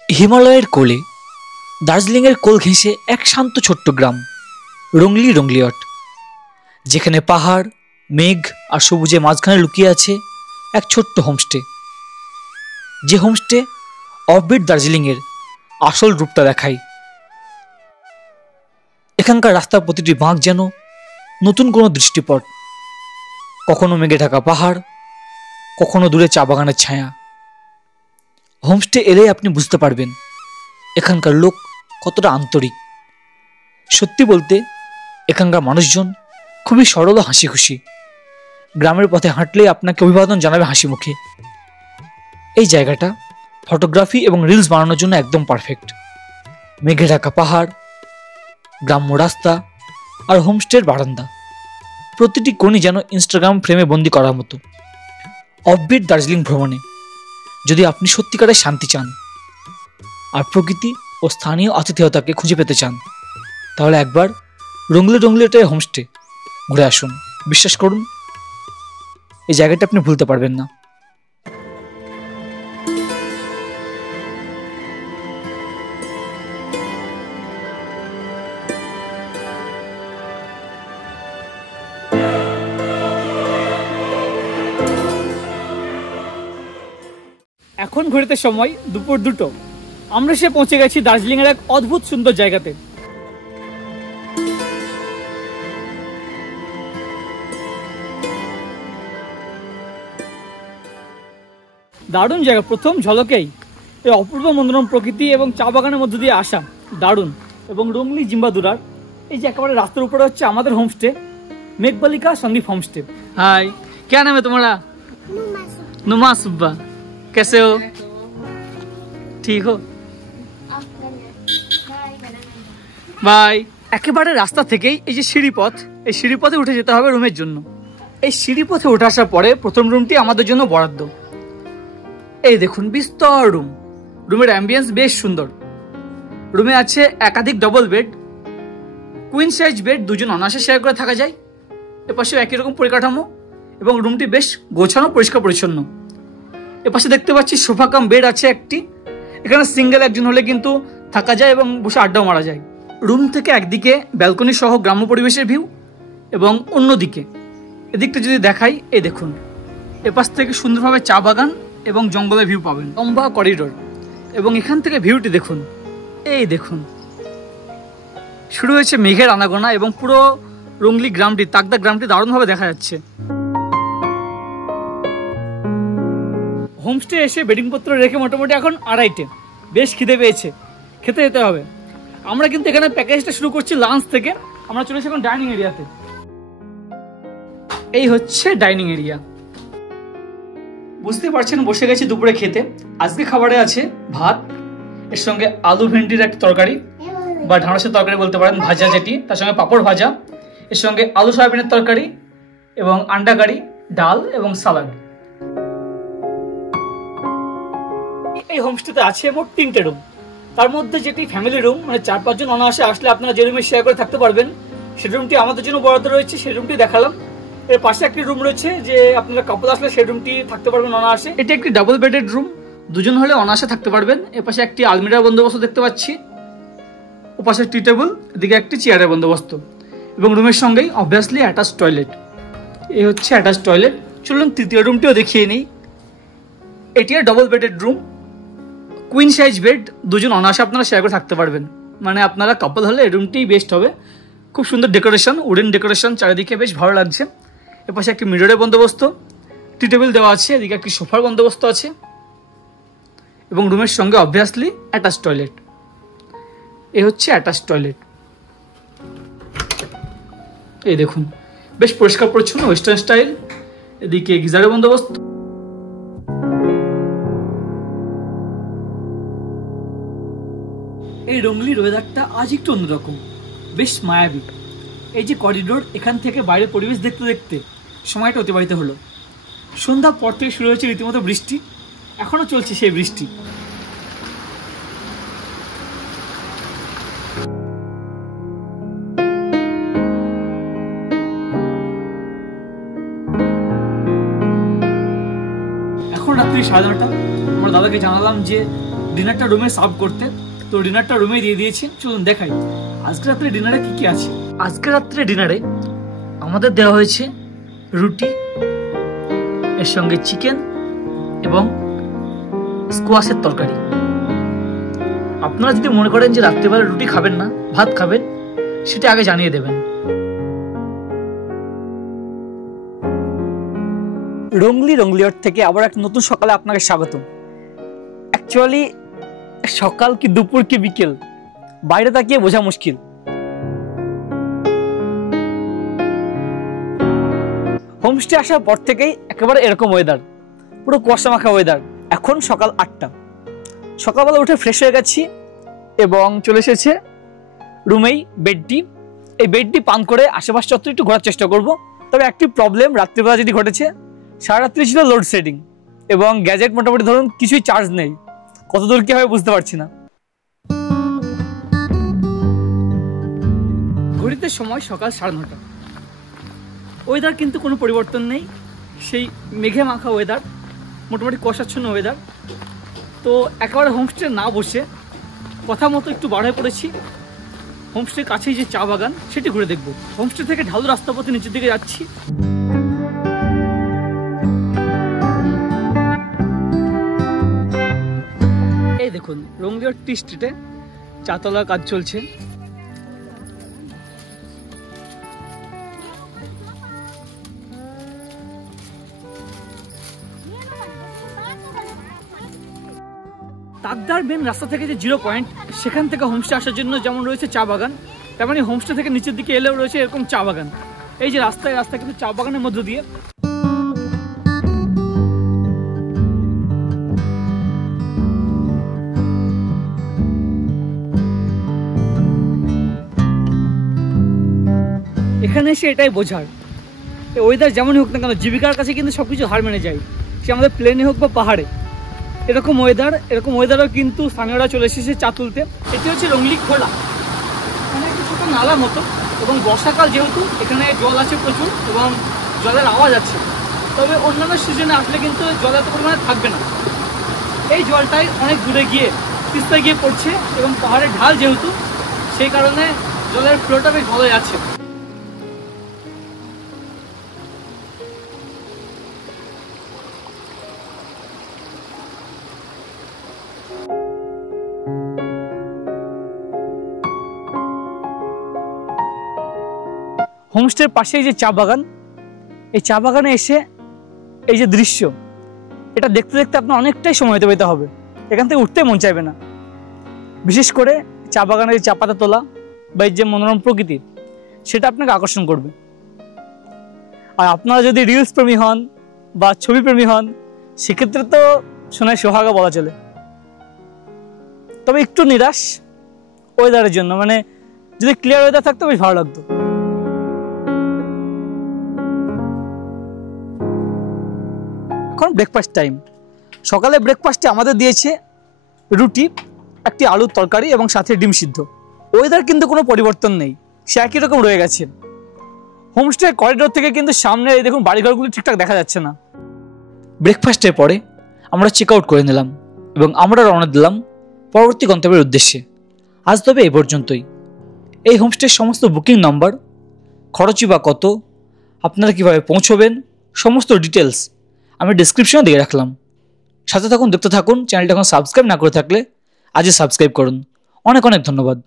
হিমালয়ের কোলে দার্জিলিংয়ের কোল ঘেঁষে এক শান্ত ছোট্ট গ্রাম রংলি রংলিয়ট, যেখানে পাহাড়, মেঘ আর সবুজে মাঝখানে লুকিয়ে আছে এক ছোট্ট হোমস্টে। যে হোমস্টে অফবিট দার্জিলিংয়ের আসল রূপটা দেখায়। এখানকার রাস্তার প্রতিটি বাঁক যেন নতুন কোনো দৃষ্টিপট, কখনো মেঘে ঢাকা পাহাড়, কখনো দূরে চা বাগানের ছায়া। হোমস্টে এলেই আপনি বুঝতে পারবেন এখানকার লোক কতটা আন্তরিক। সত্যি বলতে এখানকার মানুষজন খুবই সরল ও হাসি খুশি। গ্রামের পথে হাঁটলেই আপনাকে অভিবাদন জানাবে হাসি মুখে। এই জায়গাটা ফটোগ্রাফি এবং রিলস বানানোর জন্য একদম পারফেক্ট। মেঘে ঢাকা পাহাড়, গ্রাম্য রাস্তা আর হোমস্টের বারান্দা, প্রতিটি কোণই যেন ইনস্টাগ্রাম ফ্রেমে বন্দি করার মতো। অফবিট দার্জিলিং ভ্রমণে যদি আপনি সত্যিকারের শান্তি চান আর প্রকৃতি ও স্থানীয় আতিথেয়তাকে খুঁজে পেতে চান, তাহলে একবার রংলিয়টের হোমস্টে ঘুরে আসুন। বিশ্বাস করুন, এই জায়গাটা আপনি ভুলতে পারবেন না। এখন ঘড়িতে সময় দুপুর 2টো। আমরা সে পৌঁছে গেছি দার্জিলিং এর এক অদ্ভুত সুন্দর জায়গাতে। দারুণ জায়গা, প্রথম ঝলকেই এই অপূর্ব মনোরম প্রকৃতি এবং চা বাগানের মধ্য দিয়ে আসা দারুণ। এবং রংলি জিম্বাদুরার এই যে একেবারে রাস্তার উপরে হচ্ছে আমাদের হোমস্টে, মেঘবালিকা সন্দীপ হোমস্টে। হাই, क्या नाम है तुम्हारा? नुमा सुब्बा। कैसे हो? ঠিক হো? বাই। একেবারে রাস্তা থেকেই এই যে সিঁড়িপথ, এই সিঁড়িপথে উঠে যেতে হবে রুমের জন্য। এই সিঁড়িপথে উঠে আসার পরে প্রথম রুমটি আমাদের জন্য বরাদ্দ। এই দেখুন বিস্তর রুম। রুমের অ্যাম্বিয়েন্স বেশ সুন্দর। রুমে আছে একাধিক double bed, queen size bed, দুজন অনায়াসে শেয়ার করে থাকা যায়। এপাশেও একই রকম পরিকাঠামো এবং রুমটি বেশ গোছানো, পরিষ্কার পরিচ্ছন্ন। এপাশে দেখতে পাচ্ছি সোফা কাম বেড আছে একটি। এখানে সিঙ্গেল একজন হলে কিন্তু থাকা যায় এবং বসে আড্ডাও মারা যায়। রুম থেকে একদিকে ব্যালকনি সহ গ্রাম্য পরিবেশের ভিউ এবং অন্যদিকে এদিকটা যদি দেখাই, এই দেখুন এপাশ থেকে সুন্দরভাবে চা বাগান এবং জঙ্গলের ভিউ পাবেন, লম্বা করিডোর। এবং এখান থেকে ভিউটি দেখুন, এই দেখুন শুরু হয়েছে মেঘের আনাগোনা এবং পুরো রংলি গ্রামটি, তাকদা গ্রামটি দারুণভাবে দেখা যাচ্ছে। হোমস্টে এসে বেডিংপত্র রেখে মোটামুটি এখন 2:30। বেশ খিদে পেয়েছে, খেতে যেতে হবে। আমরা কিন্তু এখানে প্যাকেজটা শুরু করছি লাঞ্চ থেকে। আমরা চলে এসেছি এখন ডাইনিং এরিয়াতে। এই হচ্ছে ডাইনিং এরিয়া। বুঝতে পারছেন বসে গেছি দুপুরে খেতে। আজকে খাবারে আছে ভাত, এর সঙ্গে আলু ভেন্ডির একটা তরকারি বা ঢাঁড়সের তরকারি বলতে পারেন, ভাজা যেটি, তার সঙ্গে পাঁপড় ভাজা, এর সঙ্গে আলু সয়াবিনের তরকারি এবং আন্ডা কারি, ডাল এবং সালাড। এই হোমস্টেতে আছে মোট 3টে রুম। তার মধ্যে যেটি ফ্যামিলি রুম, মানে 4-5 জন অনায়াসে আসলে আপনারা যে রুমে শেয়ার করে থাকতে পারবেন, সেই রুমটি আমাদের জন্য বরাদ্দ রয়েছে। সেই রুমটি দেখালাম। এর পাশে একটি রুম রয়েছে যে আপনারা কাপল আসলে সেই রুমটি থাকতে পারবেন অনায়াসে। এটি একটি ডাবল বেডেড রুম, দুজন হলে অনায়াসে থাকতে পারবেন। এর পাশে একটি আলমিরার বন্দোবস্ত দেখতে পাচ্ছি, ও পাশে টি টেবিল, এদিকে একটি চেয়ারের বন্দোবস্ত এবং রুমের সঙ্গেই অবভিয়াসলি অ্যাটাচ টয়লেট। এই হচ্ছে অ্যাটাচ টয়লেট। চলুন তৃতীয় রুমটিও দেখিয়ে নিই। এটিও double bedded room, queen size bed, দুজন অনায়াসে আপনারা শেয়ার করে থাকতে পারবেন। মানে আপনারা কাপল হলে এই রুমটিই বেস্ট হবে। খুব সুন্দর ডেকোরেশন, উডেন ডেকোরেশন, চারিদিকে বেশ ভালো লাগছে। এপাশে একটি মিররের বন্দোবস্ত, টি টেবিল দেওয়া আছে, এদিকে একটি সোফার বন্দোবস্ত আছে এবং রুমের সঙ্গে অবভিয়াসলি অ্যাটাচ টয়লেট। এই হচ্ছে অ্যাটাচ টয়লেট। এই দেখুন বেশ পরিষ্কার পরিচ্ছন্ন, ওয়েস্টার্ন স্টাইল। এদিকে গিজারের বন্দোবস্ত। এই রংলির ওয়েদারটা আজ একটু অন্যরকম, বেশ মায়াবী। এই যে করিডোর, এখান থেকে বাইরের পরিবেশ দেখতে দেখতে সময়টা অতিবাহিত হলো। সন্ধ্যার পর থেকে শুরু হয়েছে রীতিমতো বৃষ্টি, এখনো চলছে সেই বৃষ্টি। এখন রাত্রি 9:30। আমরা দাদাকে জানালাম যে ডিনারটা রুমে সার্ভ করতে। তো ডিনারটা রুমে দিয়ে দিয়েছি, চলুন দেখাই আজকে রাত্রে ডিনারে কি কি আছে। আজকে রাত্রে ডিনারে আমাদের দেওয়া হয়েছে রুটি, এর সঙ্গে চিকেন এবং স্কোয়াশের তরকারি। আপনারা যদি মনে করেন যে রাত্রিবেলা রুটি খাবেন না, ভাত খাবেন, সেটা আগে জানিয়ে দেবেন। রংলিয়ট থেকে আবার একটা নতুন সকালে আপনাকে স্বাগতম। অ্যাকচুয়ালি সকাল কি দুপুর কি বিকেল বাইরে তাকিয়ে বোঝা মুশকিল। হোমস্টে আসার পর থেকেই একেবারে এরকম ওয়েদার, পুরো কুয়াশা মাখা ওয়েদার। এখন সকাল 8টা, সকালবেলা উঠে ফ্রেশ হয়ে গেছি এবং চলে এসেছে রুমেই বেডটি। এই বেডটি পান করে আশেপাশ চত্বর একটু ঘোরার চেষ্টা করব। তবে একটি প্রবলেম রাত্রিবেলা যেটি ঘটেছে, সারা রাত্রি ছিল লোডশেডিং এবং গ্যাজেট মোটামুটি ধরুন কিছুই চার্জ নেই। কত দূর কি হবে বুঝতে পারছি না। ঘড়িতে সময় সকাল 9:30। ওয়েদার কিন্তু কোনো পরিবর্তন নেই, সেই মেঘে মাখা ওয়েদার, মোটামুটি কুয়াশাচ্ছন্ন ওয়েদার। তো একেবারে হোমস্টে না বসে কথা মতো একটু বার হয়ে পড়েছি। হোমস্টের কাছেই যে চা বাগান সেটি ঘুরে দেখব। হোমস্টে থেকে ঢালু রাস্তা পথে নিচের দিকে যাচ্ছি। এই দেখুন রংলিয়ট টি স্ট্রিটে চাতলার কাজ চলছে। তাকদার মেন রাস্তা থেকে যে 0 পয়েন্ট, সেখান থেকে হোমস্টে আসার জন্য যেমন রয়েছে চা বাগান, তেমনি হোমস্টে থেকে নিচের দিকে এলেও রয়েছে এরকম চা বাগান। এই যে রাস্তা কিন্তু চা বাগানের মধ্য দিয়ে। এখানে এসে এটাই বোঝার, ওয়েদার যেমনই হোক না কেন জীবিকার কাছে কিন্তু সবকিছু হার মেনে যায়, সে আমাদের প্লেনে হোক বা পাহাড়ে। এরকম ওয়েদারও কিন্তু স্থানীয়রা চলে এসেছে চা তুলতে। এটি হচ্ছে রংলি খোলা, এখানে একটু ছোটো নালা মতো, এবং বর্ষাকাল যেহেতু এখানে জল আছে প্রচুর এবং জলের আওয়াজ আছে। তবে অন্যান্য সিজনে আসলে কিন্তু জল এত পরিমাণে থাকবে না। এই জলটাই অনেক দূরে গিয়ে তিস্তায় গিয়ে পড়ছে এবং পাহাড়ের ঢাল যেহেতু, সেই কারণে জলের ফ্লোটা বেশ ভালোই আছে। হোমস্টের পাশে এই যে চা বাগান, এই চা বাগানে এসে এই যে দৃশ্য, এটা দেখতে দেখতে আপনার অনেকটাই সময় অতিবাহিত হবে। এখান থেকে উঠতে মন চাইবে না। বিশেষ করে চা বাগানের যে চা পাতা তোলা বা এই যে মনোরম প্রকৃতি, সেটা আপনাকে আকর্ষণ করবে। আর আপনারা যদি রিলস প্রেমী হন বা ছবি প্রেমী হন, সেক্ষেত্রে তো সোনায় সোহাগা বলা চলে। তবে একটু নিরাশ ওয়েদারের জন্য, মানে যদি ক্লিয়ার ওয়েদার থাকতো বেশ ভালো লাগতো। এখন ব্রেকফাস্ট টাইম। সকালে ব্রেকফাস্টে আমাদের দিয়েছে রুটি, একটি আলুর তরকারি এবং সাথে ডিম সিদ্ধ। ওয়েদার কিন্তু কোনো পরিবর্তন নেই, সে একই রকম রয়ে গেছে। হোমস্টে করিডোর থেকে কিন্তু সামনে এই দেখুন বাড়িঘরগুলো ঠিকঠাক দেখা যাচ্ছে না। ব্রেকফাস্টের পরে আমরা চেক আউট করে নিলাম এবং আমরা রওনা দিলাম পরবর্তী গন্তব্যের উদ্দেশ্যে। আজ তবে এই পর্যন্তই। এই হোমস্টের সমস্ত বুকিং নাম্বার, খরচই বা কত, আপনারা কীভাবে পৌঁছবেন, সমস্ত ডিটেলস আমি ডিসক্রিপশনে দিয়ে রাখলাম। সাথে থাকুন, দেখতে থাকুন। চ্যানেলটা এখন সাবস্ক্রাইব না করে থাকলে আজই সাবস্ক্রাইব করুন। অনেক ধন্যবাদ।